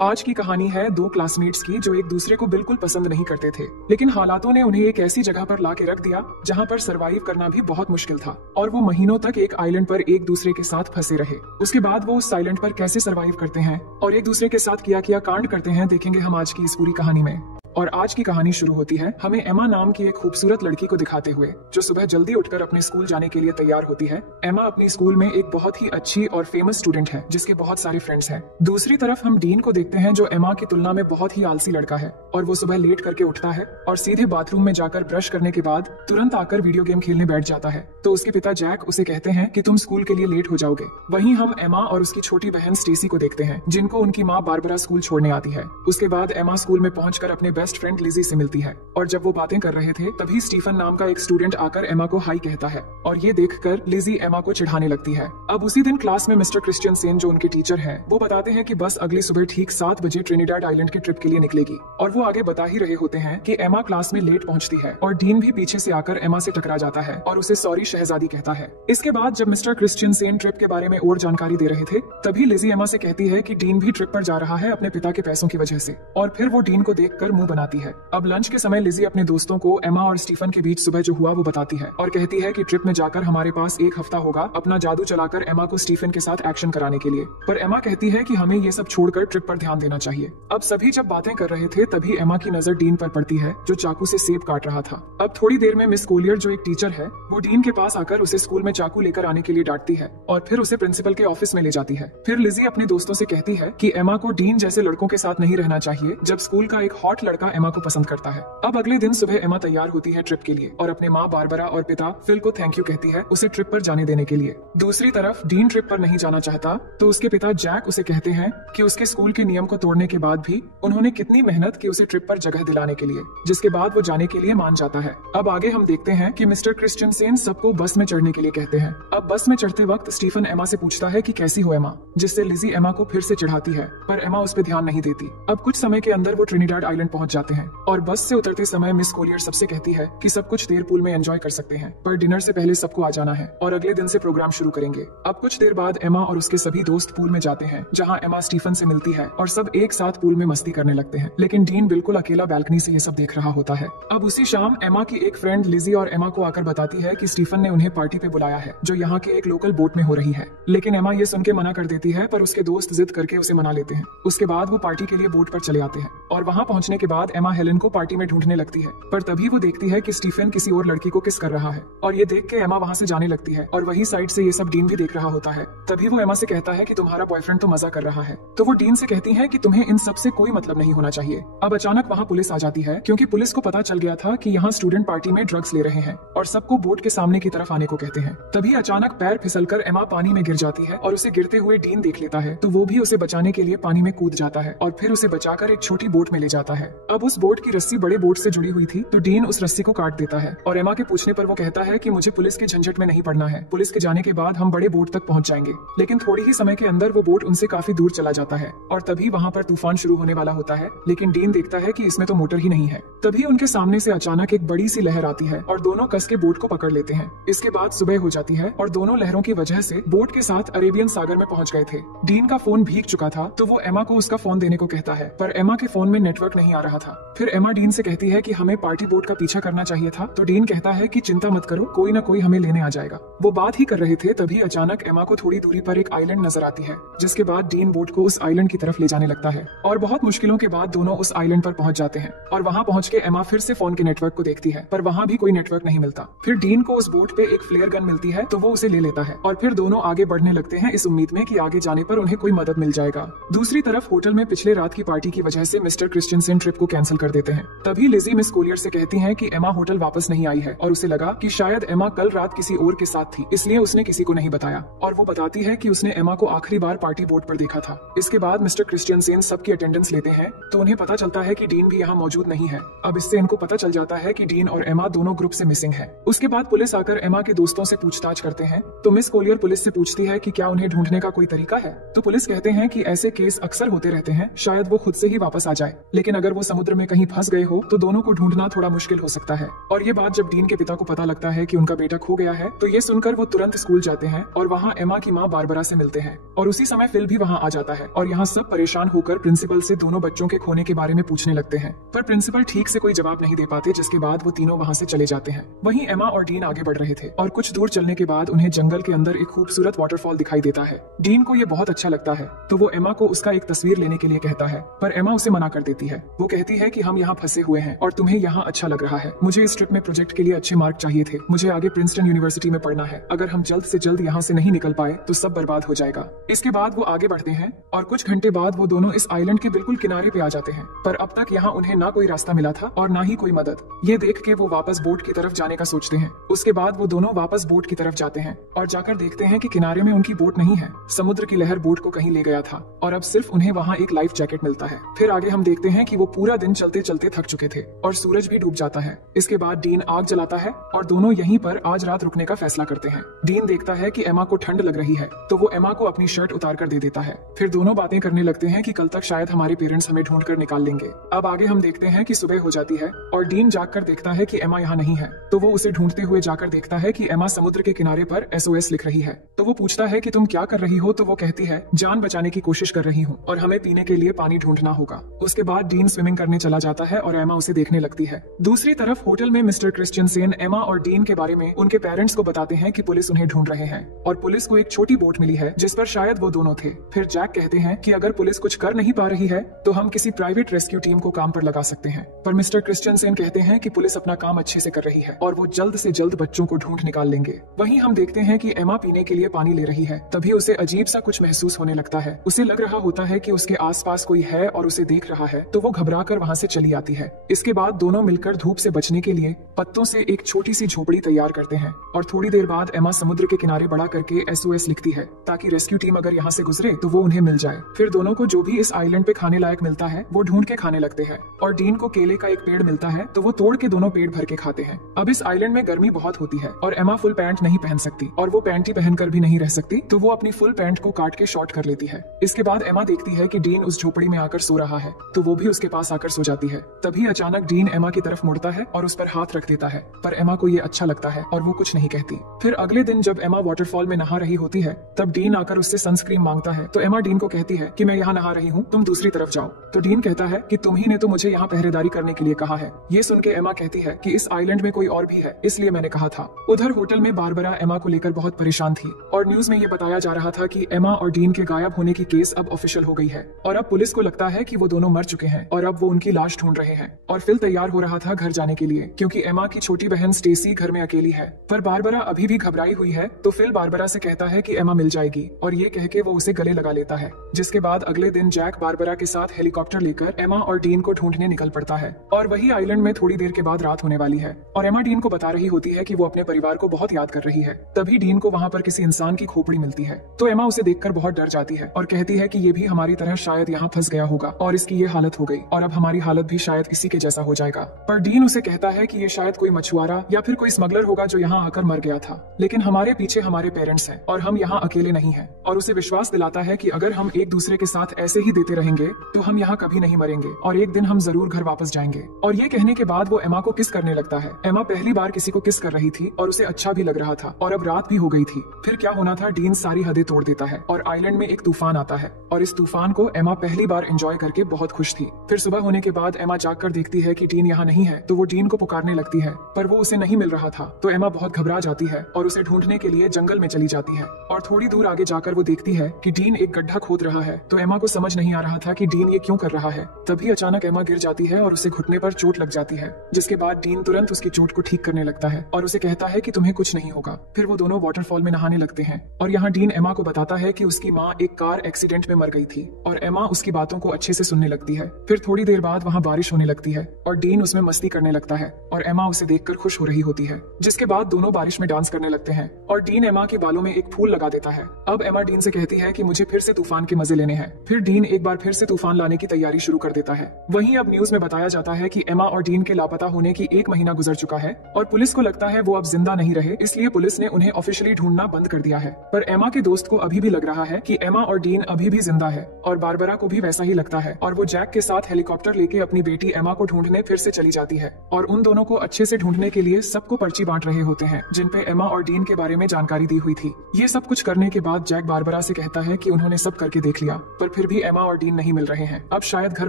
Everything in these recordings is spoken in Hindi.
आज की कहानी है दो क्लासमेट्स की जो एक दूसरे को बिल्कुल पसंद नहीं करते थे, लेकिन हालातों ने उन्हें एक ऐसी जगह पर ला के रख दिया जहां पर सरवाइव करना भी बहुत मुश्किल था और वो महीनों तक एक आइलैंड पर एक दूसरे के साथ फंसे रहे। उसके बाद वो उस आइलैंड पर कैसे सरवाइव करते हैं और एक दूसरे के साथ किया कांड करते हैं, देखेंगे हम आज की इस पूरी कहानी में। और आज की कहानी शुरू होती है हमें एमा नाम की एक खूबसूरत लड़की को दिखाते हुए, जो सुबह जल्दी उठकर अपने स्कूल जाने के लिए तैयार होती है। एमा अपनी स्कूल में एक बहुत ही अच्छी और फेमस स्टूडेंट है जिसके बहुत सारे फ्रेंड्स हैं। दूसरी तरफ हम डीन को देखते हैं जो एमा की तुलना में बहुत ही आलसी लड़का है और वो सुबह लेट करके उठता है और सीधे बाथरूम में जाकर ब्रश करने के बाद तुरंत आकर वीडियो गेम खेलने बैठ जाता है। तो उसके पिता जैक उसे कहते हैं कि तुम स्कूल के लिए लेट हो जाओगे। वहीं हम एमा और उसकी छोटी बहन स्टेसी को देखते हैं जिनको उनकी माँ बारबरा स्कूल छोड़ने आती है। उसके बाद एमा स्कूल में पहुंचकर अपने बेस्ट फ्रेंड लिजी से मिलती है और जब वो बातें कर रहे थे तभी स्टीफन नाम का एक स्टूडेंट आकर एमा को हाई कहता है और ये देखकर लिजी एमा को चिढ़ाने लगती है। अब उसी दिन क्लास में मिस्टर क्रिश्चियन सेन जो उनके टीचर हैं, वो बताते हैं कि बस अगली सुबह ठीक 7 बजे ट्रिनिडाड आइलैंड की ट्रिप के लिए निकलेगी और वो आगे बता ही रहे होते हैं कि एमा क्लास में लेट पहुंचती है और डीन भी पीछे से आकर एमा से टकरा जाता है और उसे सॉरी शहजादी कहता है। इसके बाद जब मिस्टर क्रिश्चियन सेन ट्रिप के बारे में और जानकारी दे रहे थे तभी लिजी एमा से कहती है कि डीन भी ट्रिप पर जा रहा है अपने पिता के पैसों की वजह से, और फिर वो डीन को देखकर मुंह बनाती है। अब लंच के समय लिजी अपने दोस्तों को एमा और स्टीफन के बीच सुबह जो हुआ वो बताती है और कहती है कि ट्रिप में जाकर हमारे पास 1 हफ्ता होगा अपना जादू चलाकर एमा को स्टीफन के साथ एक्शन कराने के लिए, पर एमा कहती है कि हमें ये सब छोड़कर ट्रिप पर ध्यान देना चाहिए। अब सभी जब बातें कर रहे थे तभी एमा की नजर डीन पर पड़ती है जो चाकू से सेब काट रहा था। अब थोड़ी देर में मिस कोलियर जो एक टीचर है वो डीन के पास आकर उसे स्कूल में चाकू लेकर आने के लिए डांटती है और फिर उसे प्रिंसिपल के ऑफिस में ले जाती है। फिर लिजी अपने दोस्तों से कहती है कि एमा को डीन जैसे लड़कों के साथ नहीं रहना चाहिए जब स्कूल का एक हॉट लड़का एमा को पसंद करता है। अब अगले दिन सुबह एमा तैयार होती है ट्रिप के लिए और अपने माँ बारबरा और पिता फिल को थैंक यू कहती है उसे ट्रिप पर जाने देने के लिए। दूसरी तरफ डीन ट्रिप पर नहीं जाना चाहता तो उसके पिता जैक उसे कहते हैं कि उसके स्कूल के नियम को तोड़ने के बाद भी उन्होंने कितनी मेहनत की उसे ट्रिप पर जगह दिलाने के लिए, जिसके बाद वो जाने के लिए मान जाता है। अब आगे हम देखते हैं कि मिस्टर क्रिश्चियन सेन सबको बस में चढ़ने के लिए कहते हैं। अब बस में चढ़ते वक्त स्टीफन एमा से पूछता है कि कैसी हो एमा, जिससे लिजी एमा को फिर से चिढ़ाती है पर एमा उस पर ध्यान नहीं देती। अब कुछ समय के अंदर वो ट्रिनिडाड आइलैंड पहुंच जाते हैं और बस से उतरते समय मिस कोलियर सबसे कहती है कि सब कुछ देर पूल में एंजॉय कर सकते हैं पर डिनर से पहले सबको आ जाना है और अगले दिन से प्रोग्राम शुरू करेंगे। अब कुछ देर बाद एमा और उसके सभी दोस्त पूल में जाते हैं जहां एमा स्टीफन से मिलती है और सब एक साथ पूल में मस्ती करने लगते हैं, लेकिन डीन बिल्कुल अकेला बैल्कनी से ये सब देख रहा होता है। अब उसी शाम एमा की एक फ्रेंड लिजी और एमा को आकर बताती है कि स्टीफन ने उन्हें पार्टी पे बुलाया है जो यहाँ के एक लोकल बोट में हो रही है, लेकिन एमा ये सुन के मना कर देती है पर उसके दोस्त जिद करके उसे मना लेते हैं। उसके बाद वो पार्टी के लिए बोट पर चले आते हैं और वहाँ पहुँचने के बाद एमा हेलन को पार्टी में ढूंढने लगती है, पर तभी वो देखती है कि स्टीफन किसी और लड़की को किस कर रहा है और ये देख के एमा वहाँ से जाने लगती है और वही साइड से ये सब डीन भी देख रहा होता है। तभी वो एमा से कहता है कि तुम्हारा बॉयफ्रेंड तो मजा कर रहा है, तो वो डीन से कहती है कि तुम्हें इन सब से कोई मतलब नहीं होना चाहिए। अब अचानक वहाँ पुलिस आ जाती है क्योंकि पुलिस को पता चल गया था कि यहाँ स्टूडेंट पार्टी में ड्रग्स ले रहे हैं और सबको बोट के सामने की तरफ आने को कहते हैं। तभी अचानक पैर फिसलकर एमा पानी में गिर जाती है और उसे गिरते हुए डीन देख लेता है, तो वो भी उसे बचाने के लिए पानी में कूद जाता है और फिर उसे बचाकर एक छोटी बोट में ले जाता है। अब उस बोट की रस्सी बड़े बोट से जुड़ी हुई थी तो डीन उस रस्सी को काट देता है और एमा के पूछने पर वो कहता है कि मुझे पुलिस के झंझट में नहीं पड़ना है, पुलिस के जाने के बाद हम बड़े बोट तक पहुंच जाएंगे। लेकिन थोड़ी ही समय के अंदर वो बोट उनसे काफी दूर चला जाता है और तभी वहाँ पर तूफान शुरू होने वाला होता है, लेकिन डीन देखता है कि इसमें तो मोटर ही नहीं है। तभी उनके सामने से अचानक एक बड़ी सी लहर आती है और दोनों कस के बोट को पकड़ लेते हैं। इसके बाद सुबह हो जाती है और दोनों लहरों की वजह से बोट के साथ अरेबियन सागर में पहुंच गए थे। डीन का फोन भीग चुका था तो वो एमा को उसका फोन देने को कहता है, पर एमा के फोन में नेटवर्क नहीं आ रहा था। फिर एमा डीन से कहती है कि हमें पार्टी बोट का पीछा करना चाहिए था, तो डीन कहता है कि चिंता मत करो, कोई ना कोई हमें लेने आ जाएगा। वो बात ही कर रहे थे तभी अचानक एमा को थोड़ी दूरी पर एक आइलैंड नजर आती है, जिसके बाद डीन बोट को उस आइलैंड की तरफ ले जाने लगता है और बहुत मुश्किलों के बाद दोनों उस आइलैंड पर पहुंच जाते हैं और वहां पहुंच के एमा फिर से फोन के नेटवर्क को देखती है पर वहां भी कोई नेटवर्क नहीं मिलता। फिर डीन को उस बोट पे एक फ्लेयर गन मिलती है तो वो उसे ले लेता है और फिर दोनों आगे बढ़ने लगते हैं इस उम्मीद में कि आगे जाने पर उन्हें कोई मदद मिल जाएगा। दूसरी तरफ होटल में पिछले रात की पार्टी की वजह से मिस्टर क्रिश्चियन सेन ट्रिप को कैंसिल कर देते हैं। तभी लिजी मिस कोलियर से कहती है कि एमा होटल वापस नहीं आई है और उसे लगा कि शायद एमा कल रात किसी और के साथ थी, इसलिए उसने किसी को नहीं बताया, और वो बताती है कि उसने एमा को आखिरी बार पार्टी बोट पर देखा था। इसके बाद मिस्टर क्रिश्चियन सेन सबकी अटेंडेंस लेते हैं तो उन्हें पता चलता है कि डीन भी यहाँ मौजूद नहीं है। अब इससे इनको पता चल जाता है कि डीन और एमा दोनों ग्रुप से मिसिंग है। उसके बाद पुलिस आकर एमा के दोस्तों से पूछताछ करते हैं तो मिस कोलियर पुलिस से पूछती है कि क्या उन्हें ढूंढने का कोई तरीका है, तो पुलिस कहते हैं कि ऐसे केस अक्सर होते रहते हैं, शायद वो खुद से ही वापस आ जाए, लेकिन अगर वो समुद्र में कहीं फंस गए हो तो दोनों को ढूंढना थोड़ा मुश्किल हो सकता है। और ये बात जब डीन के पिता को पता लगता है कि उनका बेटा खो गया है तो ये सुनकर वो तुरंत स्कूल जाते हैं और वहाँ एमा की माँ बारबरा से मिलते हैं। और उसी समय फिल भी वहाँ आ जाता है और यहाँ सब परेशान होकर प्रिंसिपल से दोनों बच्चों के खोने के बारे में पूछने लगते हैं, पर प्रिंसिपल ठीक से कोई जवाब नहीं दे पाते, जिसके बाद वो तीनों वहाँ से चले जाते हैं। वहीं एमा और डीन आगे बढ़ रहे थे और कुछ दूर चलने के बाद उन्हें जंगल के अंदर एक खूबसूरत वाटरफॉल दिखाई देता है। डीन को ये बहुत अच्छा लगता है तो वो एमा को उसका एक तस्वीर लेने के लिए कहता है, पर एमा उसे मना कर देती है। वो कहती है कि हम यहाँ फंसे हुए हैं और तुम्हें यहाँ अच्छा लग रहा है। मुझे इस ट्रिप में प्रोजेक्ट के लिए अच्छे मार्क चाहिए थे। मुझे आगे प्रिंसटन यूनिवर्सिटी में पढ़ना है। अगर हम जल्द से जल्द यहाँ से नहीं निकल पाए तो सब बर्बाद हो जाएगा। इसके बाद वो आगे बढ़ते हैं और कुछ घंटे बाद वो दोनों इस आइलैंड के बिल्कुल किनारे पे आ जाते हैं, पर अब तक यहाँ उन्हें ना कोई रास्ता मिला था और ना ही कोई मदद। ये देख के वो वापस बोट की तरफ जाने का सोचते हैं। उसके बाद वो दोनों वापस बोट की तरफ जाते हैं और जाकर देखते हैं कि किनारे में उनकी बोट नहीं है। समुद्र की लहर बोट को कहीं ले गया था और अब सिर्फ उन्हें वहाँ एक लाइफ जैकेट मिलता है। फिर आगे हम देखते हैं कि वो पूरा दिन चलते चलते थक चुके थे और सूरज भी डूब जाता है। इसके बाद डीन आग जलाता है और दोनों यहीं पर आज रात रुकने का फैसला करते हैं। डीन देखता है कि एमा को ठंड लग रही है तो वो एमा को अपनी शर्ट उतार कर दे देता है। फिर दोनों बातें करने लगते हैं कि कल तक शायद हमारे पेरेंट्स हमें ढूंढ कर निकाल लेंगे। अब आगे हम देखते हैं कि सुबह हो जाती है और डीन जागकर देखता है कि एमा यहाँ नहीं है, तो वो उसे ढूंढते हुए जाकर देखता है कि एमा समुद्र के किनारे पर SOS लिख रही है। तो वो पूछता है कि तुम क्या कर रही हो, तो वो कहती है जान बचाने की कोशिश कर रही हूँ और हमें पीने के लिए पानी ढूंढना होगा। उसके बाद डीन स्विमिंग करने चला जाता है और एमा उसे देखने लगती है। दूसरी तरफ होटल में मिस्टर क्रिश्चियनसेन एमा और डीन के बारे में उनके पेरेंट्स को बताते हैं कि पुलिस उन्हें ढूंढ रहे हैं और पुलिस को एक छोटी बोट मिली है जिस पर शायद वो दोनों थे। फिर जैक कहते हैं कि अगर पुलिस कुछ कर नहीं पा रही है तो हम किसी प्राइवेट रेस्क्यू टीम को काम पर लगा सकते हैं। पर मिस्टर क्रिश्चियनसेन कहते हैं कि पुलिस अपना काम अच्छे से कर रही है और वो जल्द से जल्द बच्चों को ढूंढ निकाल लेंगे। वहीं हम देखते हैं कि एमा पीने के लिए पानी ले रही है, तभी उसे अजीब सा कुछ महसूस होने लगता है। उसे लग रहा होता है कि उसके आसपास कोई है और उसे देख रहा है, तो वो घबराकर वहाँ से चली आती है। इसके बाद दोनों मिलकर धूप से बचने के लिए पत्तों से एक छोटी सी झोपड़ी तैयार करते हैं और थोड़ी देर बाद एमा समुद्र के किनारे बड़ा करके SOS लिखती है ताकि रेस्क्यू टीम अगर यहाँ से गुजरे तो वो उन्हें मिल जाए। फिर दोनों को जो भी इस आइलैंड पे खाने लायक मिलता है वो ढूंढ के खाने लगते हैं और डीन को केले का एक पेड़ मिलता है तो वो तोड़ के दोनों पेट भर के खाते हैं। अब इस आइलैंड में गर्मी बहुत होती है और एमा फुल पैंट नहीं पहन सकती और वो पैंट ही पहनकर भी नहीं रह सकती, तो वो अपनी फुल पैंट को काट के शॉर्ट कर लेती है। इसके बाद एमा देखती है कि डीन उस झोपड़ी में आकर सो रहा है तो वो भी उसके पास आकर सो जाती है। तभी अचानक डीन एमा की तरफ मुड़ता है और उस पर हाथ रख देता है, पर एमा को ये अच्छा लगता है और वो कुछ नहीं कहती। फिर अगले दिन जब एमा वाटरफॉल में नहा रही होती है तब डीन आकर उससे सनस्क्रीन मांगता है, तो एमा डीन को कहती है कि मैं यहाँ नहा रही हूँ, तुम दूसरी तरफ जाओ। तो डीन कहता है कि तुम ही ने तो मुझे यहाँ पहरेदारी करने के लिए कहा है। ये सुन के एमा कहती है कि इस आइलैंड में कोई और भी है, इसलिए मैंने कहा था। उधर होटल में बारबरा एमा को लेकर बहुत परेशान थी और न्यूज में ये बताया जा रहा था कि एमा और डीन के गायब होने की केस अब ऑफिशियल हो गई है और अब पुलिस को लगता है कि वो दोनों मर चुके हैं और अब वो उनकी लाश ढूंढ रहे हैं। और फिल तैयार हो रहा था घर जाने के लिए क्योंकि एमा की छोटी बहन स्टेसी घर में अकेली है, पर बारबरा अभी भी घबराई हुई है। तो फिल बारबरा से कहता है कि एमा मिल जाएगी और ये कह के वो उसे गले लगा लेता है। जिसके बाद अगले दिन जैक बारबरा के साथ हेलीकॉप्टर लेकर एमा और डीन को ढूंढने निकल पड़ता है और वही आइलैंड में थोड़ी देर के बाद रात होने वाली है और एमा डीन को बता रही होती है कि वो अपने परिवार को बहुत याद कर रही है। तभी डीन को वहाँ पर किसी इंसान की खोपड़ी मिलती है तो एमा उसे देखकर बहुत डर जाती है और कहती है कि ये भी हमारी तरह शायद यहाँ फंस गया होगा और इसकी ये हालत हो गई और अब हमारी हालत भी शायद इसी के जैसा हो जाएगा। पर डीन उसे कहता है कि ये शायद कोई मछुआरा या फिर कोई स्मगलर होगा जो यहाँ आकर मर गया था, लेकिन हमारे पीछे हमारे पेरेंट्स हैं और हम यहाँ अकेले नहीं हैं। और उसे विश्वास दिलाता है कि अगर हम एक दूसरे के साथ ऐसे ही देते रहेंगे तो हम यहाँ कभी नहीं मरेंगे और एक दिन हम जरूर घर वापस जाएंगे। और ये कहने के बाद वो एमा को किस करने लगता है। एमा पहली बार किसी को किस कर रही थी और उसे अच्छा भी लग रहा था और अब रात भी हो गई थी। फिर क्या होना था, डीन सारी हदें तोड़ देता है और आइलैंड में एक तूफान आता है और इस तूफान को एमा पहली बार एंजॉय करके बहुत खुश थी। फिर सुबह होने के बाद एमा जागकर देखती है कि डीन यहाँ नहीं है तो वो डीन को पुकारने लगती है, पर वो उसे नहीं मिल रहा था। तो एमा बहुत घबरा जाती है और उसे ढूंढने के लिए जंगल में चली जाती है और थोड़ी दूर आगे जाकर वो देखती है कि डीन एक गड्ढा खोद रहा है। तो एमा को समझ नहीं आ रहा था कि डीन ये क्यों कर रहा है। तभी अचानक एमा गिर जाती है और उसे घुटने पर चोट लग जाती है, जिसके बाद डीन तुरंत उसकी चोट को ठीक करने लगता है और उसे कहता है कि तुम्हें कुछ नहीं होगा। फिर वो दोनों वाटरफॉल में नहाने लगते हैं और यहाँ डीन एमा को बताता है कि उसकी माँ एक कार एक्सीडेंट में मर गई थी और एमा उसकी बातों को अच्छे से सुनने लगती है। फिर थोड़ी देर बाद वहाँ बारिश होने लगती है और डीन उसमें मस्ती करने लगता है और एमा उसे देखकर खुश हो रही होती है, जिसके बाद दोनों बारिश में डांस करने लगते हैं और डीन एमा के बालों में एक फूल लगा देता है। अब एमा डीन से कहती है कि मुझे फिर से तूफान के मजे लेने हैं। फिर डीन एक बार फिर से तूफान लाने की तैयारी शुरू कर देता है। वहीं अब न्यूज में बताया जाता है कि एमा और डीन के लापता होने की 1 महीना गुजर चुका है और पुलिस को लगता है वो अब जिंदा नहीं रहे, इसलिए पुलिस ने उन्हें ऑफिशियली ढूंढना बंद कर दिया है। पर एमा के दोस्त को अभी भी लग रहा है कि एमा और डीन अभी भी जिंदा है और बारबरा को भी वैसा ही लगता है और वो जैक के साथ हेलीकॉप्टर हेलीकॉप्टर लेके अपनी बेटी एमा को ढूंढने फिर से चली जाती है और उन दोनों को अच्छे से ढूंढने के लिए सबको पर्ची बांट रहे होते हैं जिन पे एमा और डीन के बारे में जानकारी दी हुई थी। ये सब कुछ करने के बाद जैक बारबरा से कहता है कि उन्होंने सब करके देख लिया पर फिर भी एमा और डीन नहीं मिल रहे हैं, अब शायद घर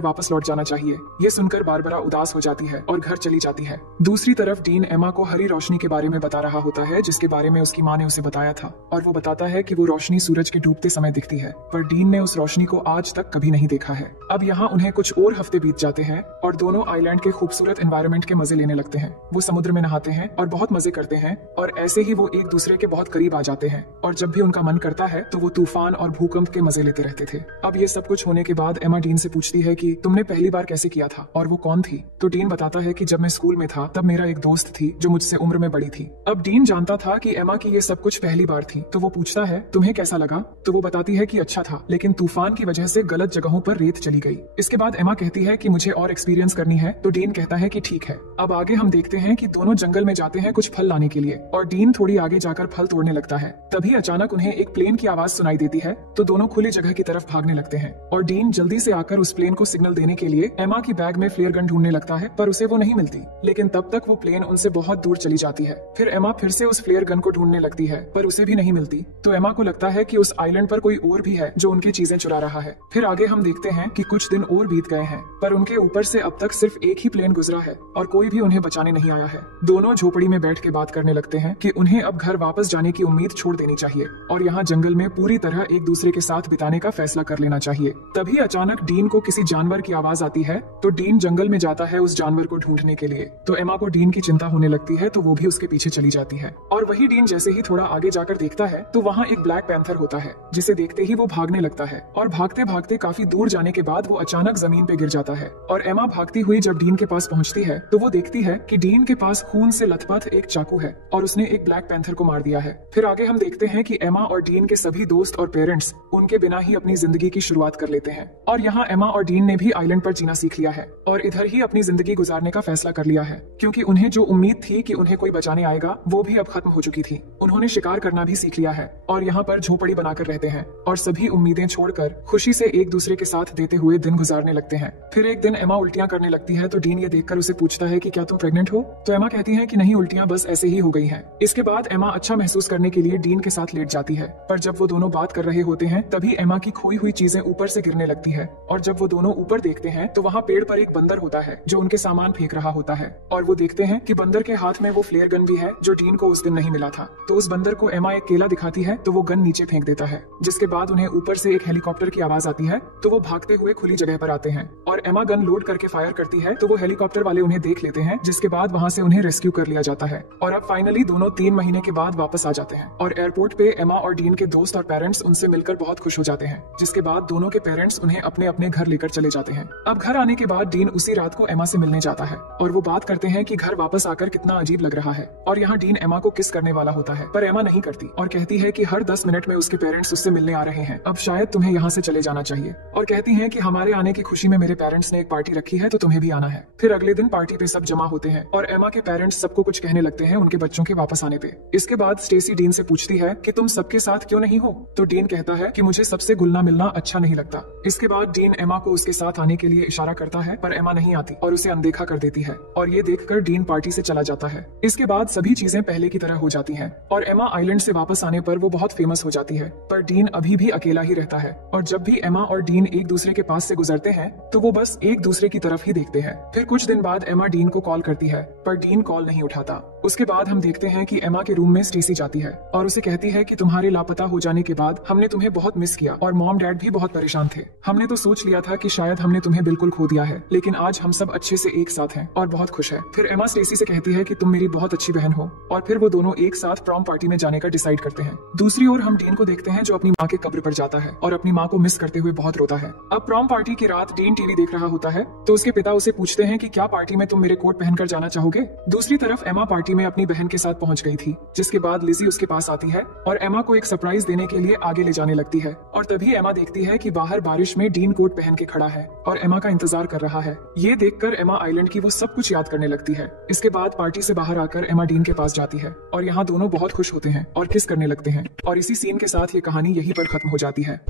वापस लौट जाना चाहिए। ये सुनकर बारबरा उदास हो जाती है और घर चली जाती है। दूसरी तरफ डीन एमा को हरी रोशनी के बारे में बता रहा होता है जिसके बारे में उसकी माँ ने उसे बताया था और वो बताता है कि वो रोशनी सूरज के डूबते समय दिखती है पर डीन ने उस रोशनी को आज तक कभी नहीं देखा है। अब यहाँ उन्हें कुछ और हफ्ते बीत जाते हैं और दोनों आइलैंड के खूबसूरत एनवायरनमेंट के मजे लेने लगते हैं। वो समुद्र में नहाते हैं और बहुत मजे करते हैं और ऐसे ही वो एक दूसरे के बहुत करीब आ जाते हैं और जब भी उनका मन करता है तो वो तूफान और भूकंप के मजे लेते रहते थे। अब ये सब कुछ होने के बाद एमा डीन से पूछती है कि तुमने पहली बार कैसे किया था और वो कौन थी? तो डीन बताता है कि जब मैं स्कूल में था तब मेरा एक दोस्त थी जो मुझसे उम्र में बड़ी थी। अब डीन जानता था कि एमा की ये सब कुछ पहली बार थी तो वो पूछता है तुम्हें कैसा लगा? तो वो बताती है कि अच्छा था लेकिन तूफान की वजह से गलत जगहों पर रेत चली गई। इसके बाद एमा कहती है कि मुझे और एक्सपीरियंस करनी है तो डीन कहता है कि ठीक है। अब आगे हम देखते हैं कि दोनों जंगल में जाते हैं कुछ फल लाने के लिए और डीन थोड़ी आगे जाकर फल तोड़ने लगता है। तभी अचानक उन्हें एक प्लेन की आवाज सुनाई देती है तो दोनों खुली जगह की तरफ भागने लगते हैं और डीन जल्दी से आकर उस प्लेन को सिग्नल देने के लिए एमा की बैग में फ्लेयर गन ढूंढने लगता है पर उसे वो नहीं मिलती। लेकिन तब तक वो प्लेन उनसे बहुत दूर चली जाती है। फिर एमा फिर से उस फ्लेयर गन को ढूंढने लगती है पर उसे भी नहीं मिलती तो एमा को लगता है कि उस आइलैंड पर कोई और भी है जो उनकी चीजें चुरा रहा है। फिर आगे हम देखते हैं कि कुछ दिन और बीत गए हैं पर उनके ऊपर से अब तक सिर्फ एक ही प्लेन गुजरा है और कोई भी उन्हें बचाने नहीं आया है। दोनों झोपड़ी में बैठ के बात करने लगते हैं कि उन्हें अब घर वापस जाने की उम्मीद छोड़ देनी चाहिए और यहाँ जंगल में पूरी तरह एक दूसरे के साथ बिताने का फैसला कर लेना चाहिए। तभी अचानक डीन को किसी जानवर की आवाज आती है तो डीन जंगल में जाता है उस जानवर को ढूंढने के लिए। तो एमा को डीन की चिंता होने लगती है तो वो भी उसके पीछे चली जाती है और वही डीन जैसे ही थोड़ा आगे जाकर देखता है तो वहाँ एक ब्लैक पैंथर होता है जिसे देखते ही वो भागने लगता है और भागते भागते काफी दूर जाने के बाद वो अचानक जमीन पे गिर जाता है और एमा भागती हुई जब डीन के पास पहुंचती है तो वो देखती है कि डीन के पास खून से लथपथ एक चाकू है और उसने एक ब्लैक पैंथर को मार दिया है। फिर आगे हम देखते हैं कि एमा और डीन के सभी दोस्त और पेरेंट्स उनके बिना ही अपनी जिंदगी की शुरुआत कर लेते हैं और यहाँ एमा और डीन ने भी आइलैंड पर जीना सीख लिया है और इधर ही अपनी जिंदगी गुजारने का फैसला कर लिया है क्योंकि उन्हें जो उम्मीद थी कि उन्हें कोई बचाने आएगा वो भी अब खत्म हो चुकी थी। उन्होंने शिकार करना भी सीख लिया है और यहाँ पर झोपड़ी बनाकर रहते हैं और सभी उम्मीदें छोड़कर खुशी से एक दूसरे के साथ देते हुए दिन गुजारने लगते हैं। फिर एक दिन एमा उल्टियां करने लगती है तो डीन ये देखकर उसे पूछता है कि क्या तुम प्रेग्नेंट हो? तो एमा कहती है कि नहीं, उल्टियां बस ऐसे ही हो गई हैं। इसके बाद एमा अच्छा महसूस करने के लिए डीन के साथ लेट जाती है पर जब वो दोनों बात कर रहे होते हैं तभी एमा की खोई हुई चीजें ऊपर से गिरने लगती है और जब वो दोनों ऊपर देखते हैं तो वहाँ पेड़ पर एक बंदर होता है जो उनके सामान फेंक रहा होता है और वो देखते हैं कि बंदर के हाथ में वो फ्लेयर गन भी है जो डीन को उस दिन नहीं मिला था। तो उस बंदर को एमा एक केला दिखाती है तो वो गन नीचे फेंक देता है जिसके बाद उन्हें ऊपर से एक हेलीकॉप्टर की आवाज आती है तो वो भागते हुए खुली जगह पर आते हैं और एमा गन लोड करके फायर करती है तो वो हेलीकॉप्टर वाले उन्हें देख लेते हैं जिसके बाद वहाँ से उन्हें रेस्क्यू कर लिया जाता है और अब फाइनली दोनों 3 महीने के बाद वापस आ जाते हैं और एयरपोर्ट पे एमा और डीन के दोस्त और पेरेंट्स उनसे मिलकर बहुत खुश हो जाते हैं जिसके बाद दोनों के पेरेंट्स उन्हें अपने अपने घर लेकर चले जाते हैं। अब घर आने के बाद डीन उसी रात को एमा से मिलने जाता है और वो बात करते हैं कि घर वापस आकर कितना अजीब लग रहा है और यहाँ डीन एमा को किस करने वाला होता है पर एमा नहीं करती और कहती है कि हर 10 मिनट में उसके पेरेंट्स उससे मिलने आ रहे हैं, अब शायद तुम्हें यहाँ से चले जाना चाहिए और कहती है कि हमारे आने की खुशी में मेरे पेरेंट्स ने एक पार्टी रखी है तो तुम्हें भी आना है। फिर अगले दिन पार्टी पे सब जमा होते हैं और एमा के पेरेंट्स सबको कुछ कहने लगते हैं उनके बच्चों के वापस आने पे। इसके बाद स्टेसी डीन से पूछती है कि तुम सबके साथ क्यों नहीं हो? तो डीन कहता है कि मुझे सबसे घुलना मिलना अच्छा नहीं लगता। इसके बाद डीन एमा को उसके साथ आने के लिए इशारा करता है पर एमा नहीं आती और उसे अनदेखा कर देती है और ये देखकर डीन पार्टी से चला जाता है। इसके बाद सभी चीजें पहले की तरह हो जाती हैं और एमा आइलैंड से वापस आने पर वो बहुत फेमस हो जाती है पर डीन अभी भी अकेला ही रहता है और जब भी एमा और डीन एक दूसरे के पास से गुजरते हैं तो वो बस एक दूसरे की तरफ ही देखते हैं। फिर कुछ दिन बाद एमा डीन को कॉल करती है पर डीन कॉल नहीं उठाता। उसके बाद हम देखते हैं कि एमा के रूम में स्टेसी जाती है और उसे कहती है कि तुम्हारे लापता हो जाने के बाद हमने तुम्हें बहुत मिस किया और मॉम डैड भी बहुत परेशान थे। हमने तो सोच लिया था कि शायद हमने तुम्हें बिल्कुल खो दिया है लेकिन आज हम सब अच्छे से एक साथ हैं और बहुत खुश है। फिर एमा स्टेसी से कहती है कि तुम मेरी बहुत अच्छी बहन हो और फिर वो दोनों एक साथ प्रॉम पार्टी में जाने का डिसाइड करते हैं। दूसरी ओर हम डीन को देखते हैं जो अपनी माँ के कब्र पर जाता है और अपनी माँ को मिस करते हुए बहुत रोता है। अब प्रॉम पार्टी की रात डीन टीवी देख रहा होता है तो उसके पिता उसे पूछते हैं कि क्या पार्टी में तुम मेरे कोट पहनकर जाना चाहोगे। दूसरी तरफ एमा पार्टी में अपनी बहन के साथ पहुंच गई थी जिसके बाद लिजी उसके पास आती है और एमा को एक सरप्राइज देने के लिए आगे ले जाने लगती है और तभी एमा देखती है कि बाहर बारिश में डीन कोट पहन के खड़ा है और एमा का इंतजार कर रहा है। ये देखकर एमा आइलैंड की वो सब कुछ याद करने लगती है। इसके बाद पार्टी से बाहर आकर एमा डीन के पास जाती है और यहाँ दोनों बहुत खुश होते हैं और किस करने लगते हैं और इसी सीन के साथ ये कहानी यहीं पर खत्म हो जाती है।